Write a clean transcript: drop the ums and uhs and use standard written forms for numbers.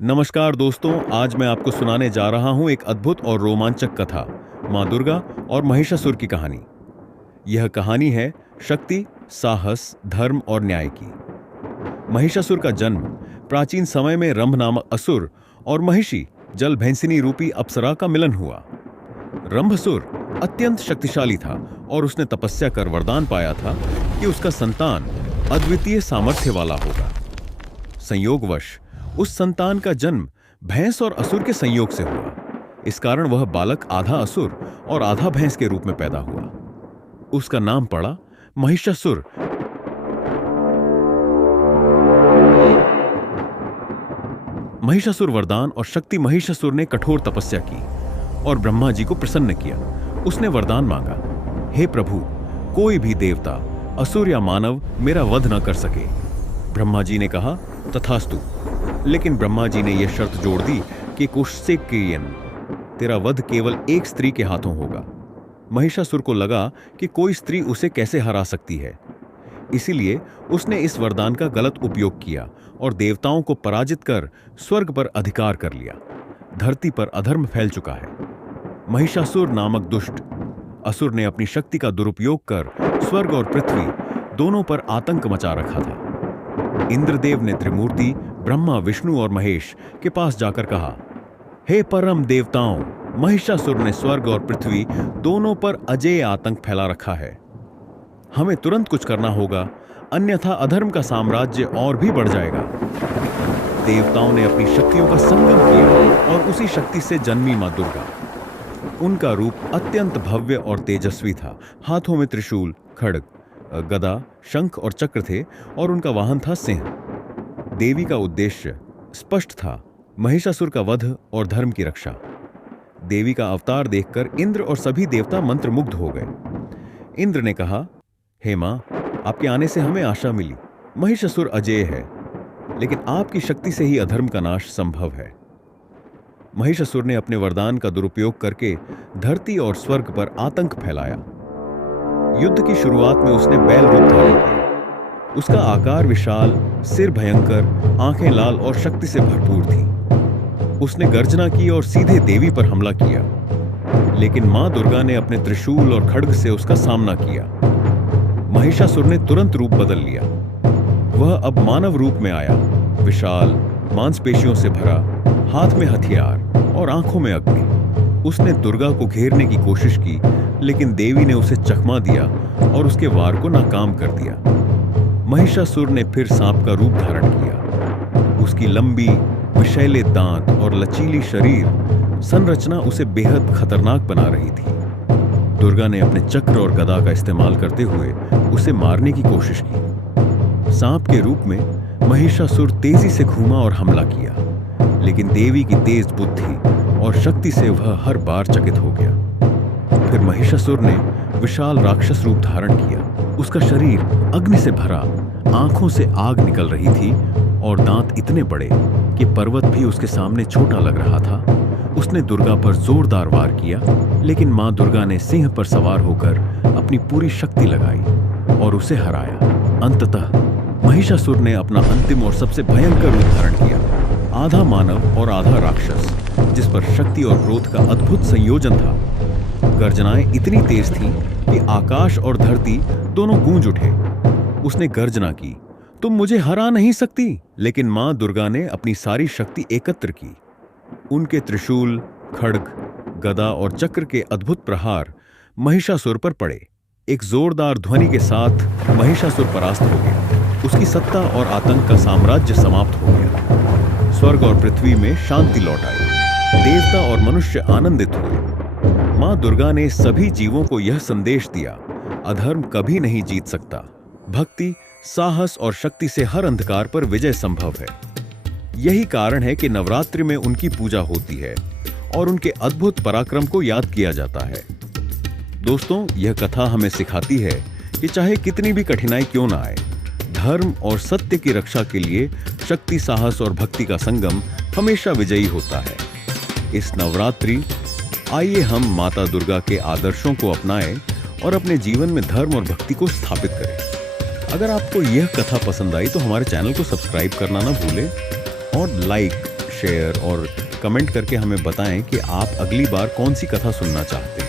नमस्कार दोस्तों, आज मैं आपको सुनाने जा रहा हूं एक अद्भुत और रोमांचक कथा, मां दुर्गा और महिषासुर की कहानी। यह कहानी है शक्ति, साहस, धर्म और न्याय की। महिषासुर का जन्म प्राचीन समय में रंभ नामक असुर और महिषी जल भैंसिनी रूपी अप्सरा का मिलन हुआ। रंभसुर अत्यंत शक्तिशाली था और उसने तपस्या कर वरदान पाया था कि उसका संतान अद्वितीय सामर्थ्य वाला होगा। संयोगवश उस संतान का जन्म भैंस और असुर के संयोग से हुआ। इस कारण वह बालक आधा असुर और आधा भैंस के रूप में पैदा हुआ। उसका नाम पड़ा महिषासुर। महिषासुर वरदान और शक्ति महिषासुर ने कठोर तपस्या की और ब्रह्मा जी को प्रसन्न किया। उसने वरदान मांगा, हे प्रभु, कोई भी देवता, असुर या मानव मेरा वध न कर सके। ब्रह्मा जी ने कहा, तथास्तु। लेकिन ब्रह्मा जी ने यह शर्त जोड़ दी कि कुश्सेक्रियन, तेरा वध केवल एक स्त्री के हाथों होगा। महिषासुर को लगा कि कोई स्त्री उसे कैसे हरा सकती है, इसीलिए उसने इस वरदान का गलत उपयोग किया और देवताओं को पराजित कर स्वर्ग पर अधिकार कर लिया। धरती पर अधर्म फैल चुका है। महिषासुर नामक दुष्ट असुर ने अपनी शक्ति का दुरुपयोग कर स्वर्ग और पृथ्वी दोनों पर आतंक मचा रखा था। इंद्रदेव ने त्रिमूर्ति ब्रह्मा, विष्णु और महेश के पास जाकर कहा, हे परम देवताओं, महिषासुर ने स्वर्ग और पृथ्वी दोनों पर अजेय आतंक फैला रखा है। हमें तुरंत कुछ करना होगा, अन्यथा अधर्म का साम्राज्य और भी बढ़ जाएगा। देवताओं ने अपनी शक्तियों का संगम किया और उसी शक्ति से जन्मी मां दुर्गा। उनका रूप अत्यंत भव्य और तेजस्वी था। हाथों में त्रिशूल, खड्ग, गदा, शंख और चक्र थे और उनका वाहन था सिंह। देवी का उद्देश्य स्पष्ट था, महिषासुर का वध और धर्म की रक्षा। देवी का अवतार देखकर इंद्र और सभी देवता मंत्रमुग्ध हो गए। इंद्र ने कहा, हे मां, आपके आने से हमें आशा मिली। महिषासुर अजेय है, लेकिन आपकी शक्ति से ही अधर्म का नाश संभव है। महिषासुर ने अपने वरदान का दुरुपयोग करके धरती और स्वर्ग पर आतंक फैलाया। युद्ध की शुरुआत में उसने बैल रूप धारण किया। उसका आकार विशाल, सिर भयंकर, आंखें लाल और शक्ति से भरपूर थी। उसने गर्जना की और सीधे देवी पर हमला किया, लेकिन मां दुर्गा ने अपने त्रिशूल और खड्ग से उसका सामना किया। महिषासुर ने तुरंत रूप बदल लिया। वह अब मानव रूप में आया, विशाल, मांसपेशियों से भरा, हाथ में हथियार और आंखों में अग्नि। उसने दुर्गा को घेरने की कोशिश की, लेकिन देवी ने उसे चकमा दिया और उसके वार को नाकाम कर दिया। महिषासुर ने फिर सांप का रूप धारण किया। उसकी लंबी, विषैले दांत और लचीली शरीर संरचना उसे बेहद खतरनाक बना रही थी। दुर्गा ने अपने चक्र और गदा का इस्तेमाल करते हुए उसे मारने की कोशिश की। सांप के रूप में महिषासुर तेजी से घूमा और हमला किया, लेकिन देवी की तेज बुद्धि और शक्ति से वह हर बार चकित हो गया। फिर महिषासुर ने विशाल राक्षस रूप धारण किया। उसका शरीर अग्नि से भरा, आंखों से आग निकल रही थी और दांत इतने बड़े कि पर्वत भी उसके सामने छोटा लग रहा था। उसने दुर्गा पर जोरदार वार किया, लेकिन मां दुर्गा ने सिंह पर सवार होकर अपनी पूरी शक्ति लगाई और उसे हराया। अंततः महिषासुर ने अपना अंतिम और सबसे भयंकर रूप धारण किया, आधा मानव और आधा राक्षस, जिस पर शक्ति और क्रोध का अद्भुत संयोजन था। गर्जनाएं इतनी तेज थीं कि आकाश और धरती दोनों गूंज उठे। उसने गर्जना की, तुम मुझे हरा नहीं सकती। लेकिन मां दुर्गा ने अपनी सारी शक्ति एकत्र की। उनके त्रिशूल, खड्ग, गदा और चक्र के अद्भुत प्रहार महिषासुर पर पड़े। एक जोरदार ध्वनि के साथ महिषासुर परास्त हो गया। उसकी सत्ता और आतंक का साम्राज्य समाप्त हो गया। स्वर्ग और पृथ्वी में शांति लौट आई। देवता और मनुष्य आनंदित हुए। मां दुर्गा ने सभी जीवों को यह संदेश दिया, अधर्म कभी नहीं जीत सकता। भक्ति, साहस और शक्ति से हर अंधकार पर विजय संभव है। यही कारण है कि नवरात्रि में उनकी पूजा होती है और उनके अद्भुत पराक्रम को याद किया जाता है। दोस्तों, यह कथा हमें सिखाती है कि चाहे कितनी भी कठिनाई क्यों ना आए, धर्म और सत्य की रक्षा के लिए शक्ति, साहस और भक्ति का संगम हमेशा विजयी होता है। इस नवरात्रि आइए हम माता दुर्गा के आदर्शों को अपनाएं और अपने जीवन में धर्म और भक्ति को स्थापित करें। अगर आपको यह कथा पसंद आई तो हमारे चैनल को सब्सक्राइब करना ना भूलें और लाइक, शेयर और कमेंट करके हमें बताएं कि आप अगली बार कौन सी कथा सुनना चाहते हैं।